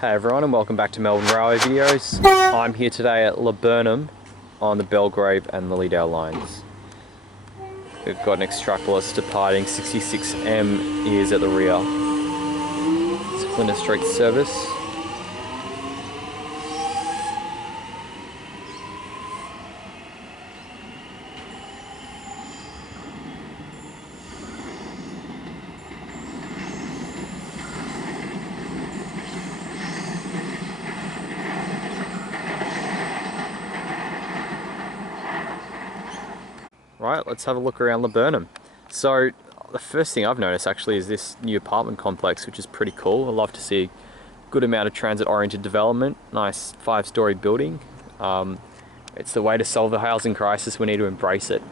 Hey everyone, and welcome back to Melbourne Railway videos. I'm here today at Laburnum on the Belgrave and Lilydale lines. We've got an extrapolis departing 66M is at the rear. It's a Flinders Street service. Right, let's have a look around Laburnum. So, the first thing I've noticed actually is this new apartment complex, which is pretty cool. I love to see a good amount of transit-oriented development. Nice 5-story building. It's the way to solve the housing crisis. We need to embrace it.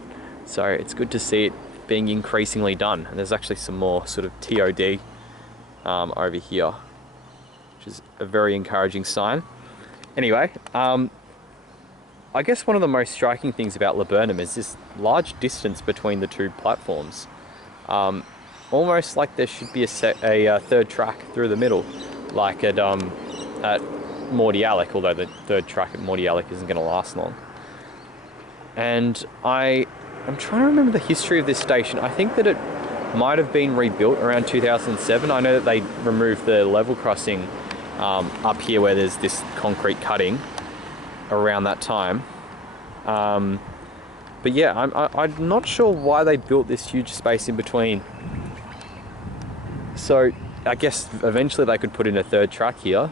So it's good to see it being increasingly done. And there's actually some more sort of TOD over here, which is a very encouraging sign. Anyway, I guess one of the most striking things about Laburnum is this large distance between the two platforms. Almost like there should be a third track through the middle, like at Mordialloc, although the third track at Mordialloc isn't going to last long. And I'm trying to remember the history of this station. I think that it might have been rebuilt around 2007. I know that they removed the level crossing up here where there's this concrete cutting around that time. But yeah, I'm not sure why they built this huge space in between. So I guess eventually they could put in a third track here.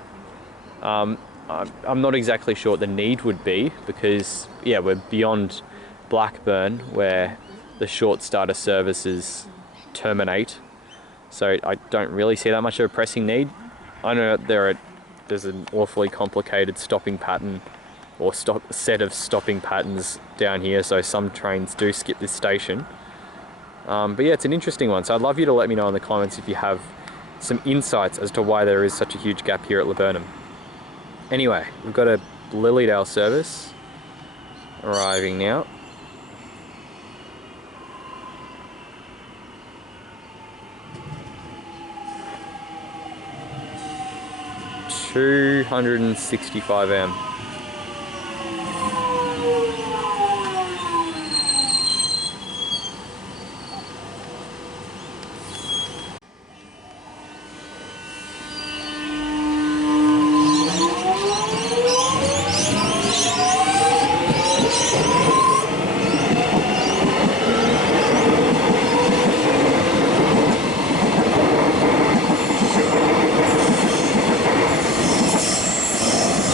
I'm not exactly sure what the need would be because, yeah, we're beyond Blackburn where the short starter services terminate. So I don't really see that much of a pressing need. I know there's an awfully complicated stopping pattern or set of stopping patterns down here, so some trains do skip this station. But yeah, it's an interesting one, so I'd love you to let me know in the comments if you have some insights as to why there is such a huge gap here at Laburnum. Anyway, we've got a Lilydale service arriving now. $265M.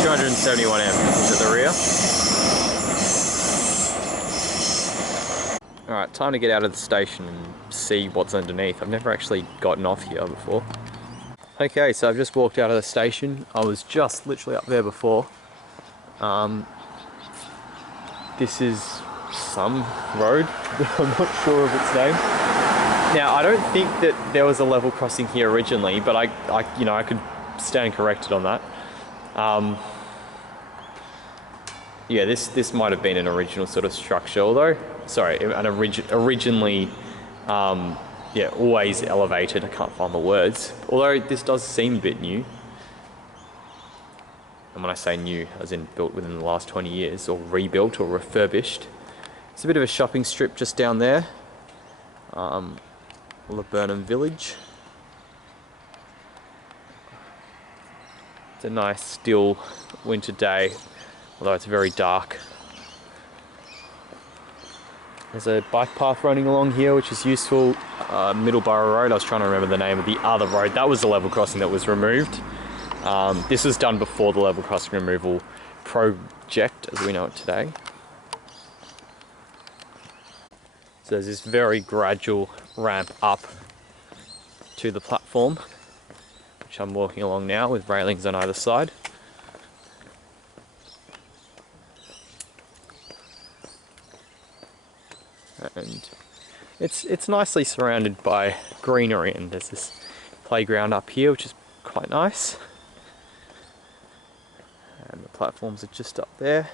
$271M is at the rear. Alright, time to get out of the station and see what's underneath. I've never actually gotten off here before. Okay, so I've just walked out of the station. I was just literally up there before. This is some road, I'm not sure of its name. Now, I don't think that there was a level crossing here originally, but I could stand corrected on that. Yeah, this might have been an original sort of structure, although, sorry, originally, yeah, always elevated. I can't find the words. Although this does seem a bit new. And when I say new, as in built within the last 20 years, or rebuilt or refurbished. It's a bit of a shopping strip just down there. Laburnum Village. It's a nice still winter day, although it's very dark. There's a bike path running along here, which is useful. Middleborough Road, I was trying to remember the name of the other road. That was the level crossing that was removed. This was done before the level crossing removal project, as we know it today. So there's this very gradual ramp up to the platform, which I'm walking along now with railings on either side. And it's nicely surrounded by greenery, and there's this playground up here which is quite nice. And the platforms are just up there.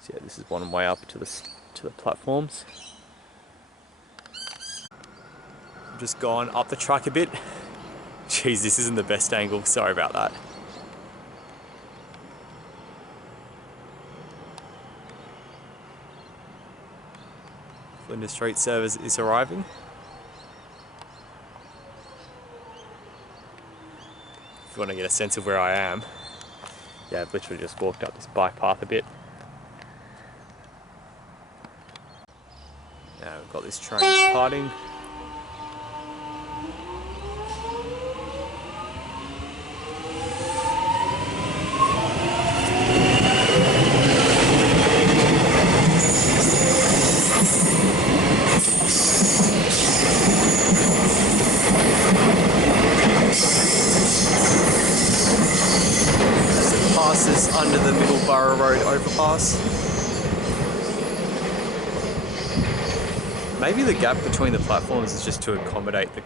So yeah, this is one way up to the platforms. just gone up the track a bit. Jeez, this isn't the best angle, sorry about that. Flinders Street service is arriving. If you want to get a sense of where I am, yeah, I've literally just walked up this bike path a bit. Now we've got this train departing. As it passes under the Middleborough Road overpass. Maybe the gap between the platforms is just to accommodate the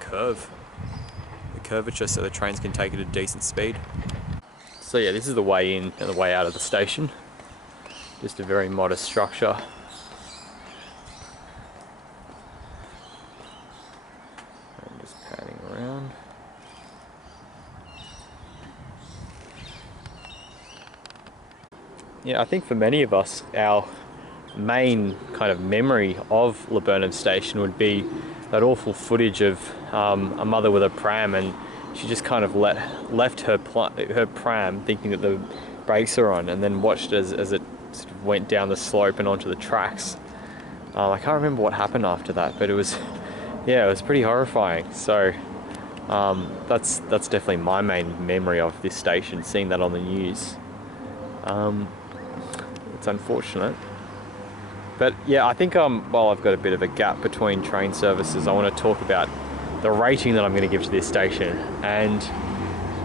curvature, so the trains can take it at decent speed. So yeah, this is the way in and the way out of the station. Just a very modest structure. I'm just panning around. Yeah, I think for many of us, our main kind of memory of Laburnum Station would be that awful footage of a mother with a pram, and she just kind of left her pram thinking that the brakes are on, and then watched as it sort of went down the slope and onto the tracks. I can't remember what happened after that, but it was, yeah, it was pretty horrifying. So that's definitely my main memory of this station, seeing that on the news. It's unfortunate. But yeah, I think while I've got a bit of a gap between train services, I want to talk about the rating that I'm going to give to this station. And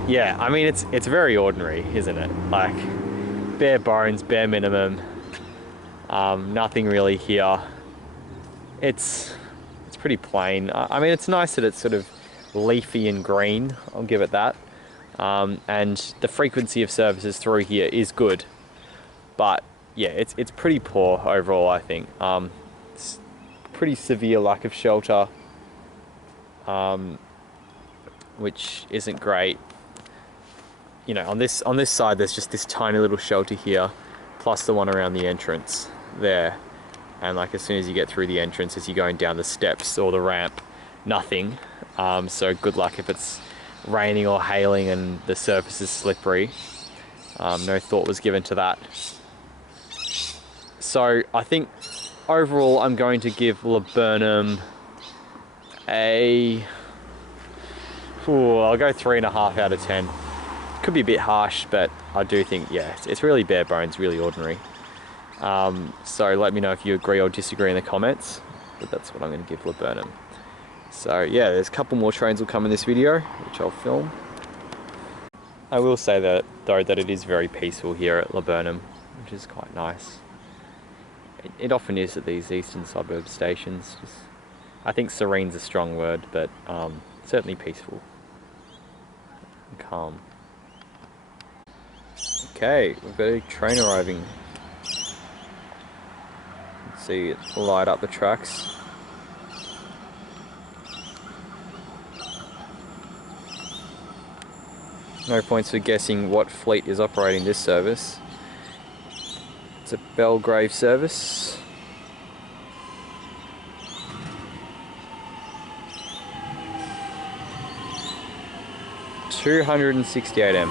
yeah, I mean, it's very ordinary, isn't it? Like, bare bones, bare minimum, nothing really here. It's pretty plain. I mean, it's nice that it's sort of leafy and green, I'll give it that. And the frequency of services through here is good, but yeah, it's pretty poor overall, I think. It's pretty severe lack of shelter, which isn't great. You know, on this side, there's just this tiny little shelter here, plus the one around the entrance there. And like, as soon as you get through the entrance, as you're going down the steps or the ramp, nothing. So good luck if it's raining or hailing and the surface is slippery. No thought was given to that. So I think overall I'm going to give Laburnum I'll go 3.5 out of 10. Could be a bit harsh, but I do think, yeah, it's really bare bones, really ordinary. So let me know if you agree or disagree in the comments, but that's what I'm going to give Laburnum. So yeah, there's a couple more trains will come in this video, which I'll film. I will say that though, that it is very peaceful here at Laburnum, which is quite nice. It often is at these eastern suburb stations. I think serene's a strong word, but certainly peaceful and calm. Okay, we've got a train arriving. Let's see it light up the tracks. No points for guessing what fleet is operating this service. It's a Belgrave service. $268M.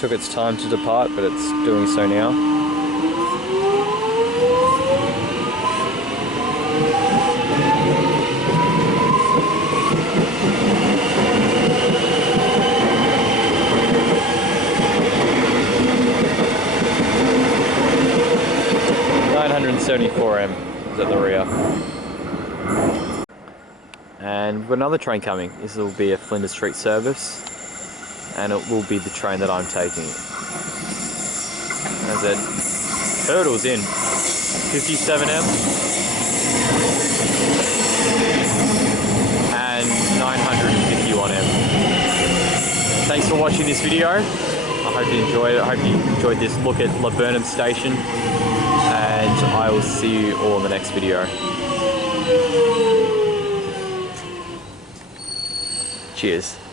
Took its time to depart, but it's doing so now. $974M is at the rear. And we've got another train coming. This will be a Flinders Street service, and it will be the train that I'm taking. As it hurdles in. 57M and 951M. Thanks for watching this video. I Hope you enjoyed it. I hope you enjoyed this look at Laburnum Station, and I will see you all in the next video. Cheers.